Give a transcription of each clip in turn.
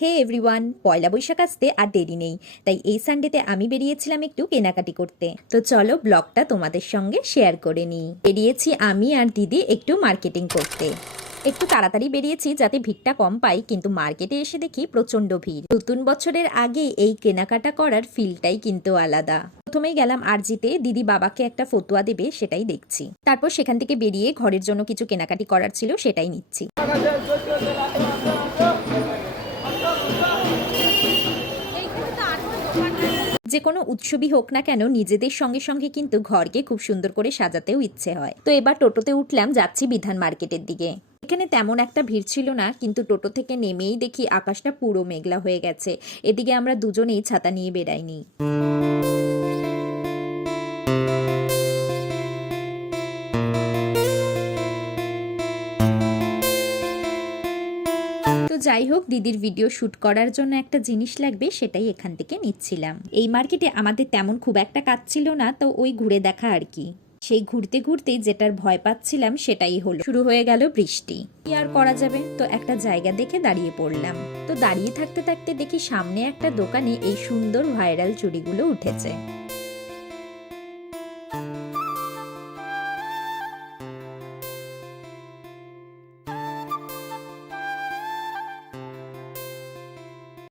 হে everyone, পয়লা বৈশাখ আসতে আর দেরি নেই, তাই এই সানডেতে আমি বেরিয়েছিলাম একটু কেনাকাটি করতে। তো চলো ব্লগটা তোমাদের সঙ্গে শেয়ার করে নিই। বেরিয়েছি আমি আর দিদি একটু মার্কেটিং করতে। একটু তাড়াতাড়ি বেরিয়েছি যাতে ভিড়টা কম পাই, কিন্তু মার্কেটে এসে দেখি প্রচন্ড ভিড়। নতুন বছরের আগে এই কেনাকাটা করার ফিলটাই কিন্তু আলাদা। প্রথমেই গেলাম আরজিতে, দিদি বাবাকে একটা ফতুয়া দেবে সেটাই দেখছি। তারপর সেখান থেকে বেরিয়ে ঘরের জন্য কিছু কেনাকাটি করার ছিল সেটাই নিচ্ছি। যে কোনো উৎসবই হোক না কেন, নিজেদের সঙ্গে সঙ্গে কিন্তু ঘরকে খুব সুন্দর করে সাজাতেও ইচ্ছে হয়। তো এবার টোটোতে উঠলাম, যাচ্ছি বিধান মার্কেটের দিকে। এখানে তেমন একটা ভিড় ছিল না, কিন্তু টোটো থেকে নেমেই দেখি আকাশটা পুরো মেঘলা হয়ে গেছে। এদিকে আমরা দুজনেই ছাতা নিয়ে বেরাইনি। তো যাই হোক, দিদির ভিডিও শুট করার জন্য একটা জিনিস লাগবে, সেটাই এখান থেকে নিচ্ছিলাম। এই মার্কেটে আমাদের তেমন খুব একটা কাজ ছিল না, তো ওই ঘুরে দেখা আর কি। সেই ঘুরতে ঘুরতে যেটার ভয় পাচ্ছিলাম সেটাই হলো, শুরু হয়ে গেল বৃষ্টি। কি আর করা যাবে, তো একটা জায়গা দেখে দাঁড়িয়ে পড়লাম। তো দাঁড়িয়ে থাকতে থাকতে দেখি সামনে একটা দোকানে এই সুন্দর ভাইরাল চুড়িগুলো উঠেছে।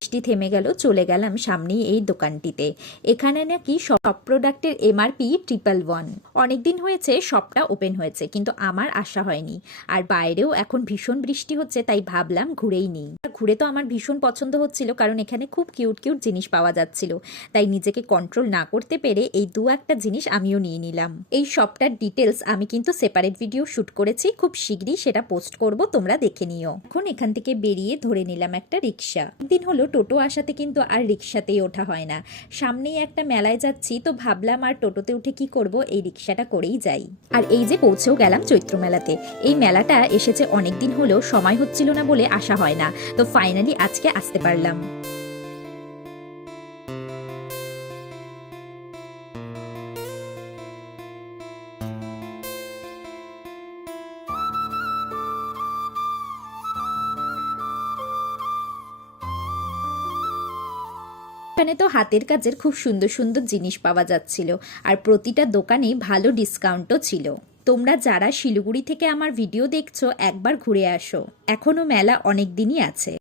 বৃষ্টি থেমে গেল, চলে গেলাম সামনেই এই দোকানটিতে। এখানে নাকি সব প্রোডাক্টের MRP 111। অনেকদিন হয়েছে শপটা ওপেন হয়েছে, কিন্তু আমার আশা হয়নি। আর বাইরেও এখন ভীষণ বৃষ্টি হচ্ছে, তাই ভাবলাম ঘুরেই নিই। ঘুরে তো আমার ভীষণ পছন্দ হচ্ছিল, কারণ এখানে খুব কিউট কিউট জিনিস পাওয়া যাচ্ছিল। তাই নিজেকে কন্ট্রোল না করতে পেরে এই একটা জিনিস আমিও নিয়ে নিলাম। এই শপটার ডিটেলস আমি কিন্তু সেপারেট ভিডিও শুট করেছি, খুব শীঘ্রই সেটা পোস্ট করব, তোমরা দেখে নিও। এখন এখান থেকে বেরিয়ে ধরে নিলাম একটা রিক্সা। দিন হলো টোটো আসাতে কিন্তু আর রিক্সাতেই ওঠা হয় না। সামনেই একটা মেলায় যাচ্ছি, তো ভাবলাম আর টোটোতে উঠে কি করব, এই রিক্সাটা করেই যাই। আর এই যে পৌঁছেও গেলাম চৈত্র মেলাতে। এই মেলাটা এসেছে অনেকদিন হলেও সময় হচ্ছিল না বলে আসা হয় না, তো ফাইনালি আজকে আসতে পারলাম। এখানে তো হাতের কাজের খুব সুন্দর সুন্দর জিনিস পাওয়া যাচ্ছিল, আর প্রতিটা দোকানেই ভালো ডিসকাউন্টও ছিল। তোমরা যারা শিলিগুড়ি থেকে আমার ভিডিও দেখছো, একবার ঘুরে আসো, এখনো মেলা অনেক দিনই আছে।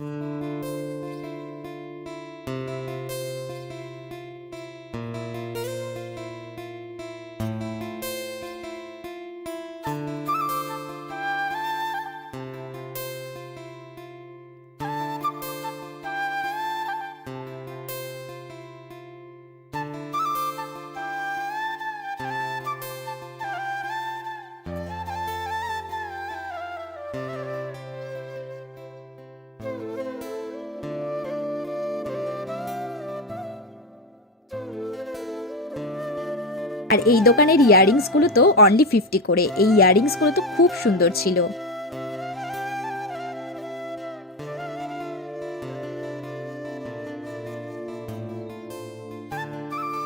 আর এই দোকানের ইয়াররিংসগুলো তো অনলি 50 করে। এই ইয়াররিংসগুলো তো খুব সুন্দর ছিল।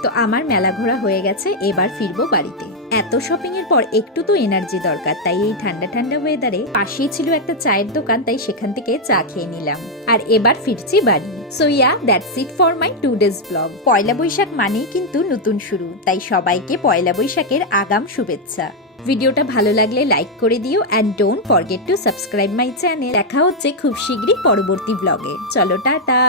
তো আমার মেলা ঘোরা হয়ে গেছে, এবার ফিরবো বাড়িতে। এত শপিং এর পর একটু তো এনার্জি দরকার, তাই এই ঠান্ডা ঠান্ডা ওয়েদারে পাশেই ছিল একটা চায়ের দোকান, তাই সেখান থেকে চা খেয়ে নিলাম। আর এবার ফিরছি বাড়ি। So yeah, that's it for my 2 days vlog. Poila Baishakh মানেই কিন্তু নতুন শুরু, তাই সবাইকে পয়লা বৈশাখের আগাম শুভেচ্ছা। ভিডিওটা ভালো লাগলে লাইক করে দিও, and don't forget to subscribe my channel. দেখা হচ্ছে খুব শীঘ্রই পরবর্তী ব্লগে। চলো টাটা।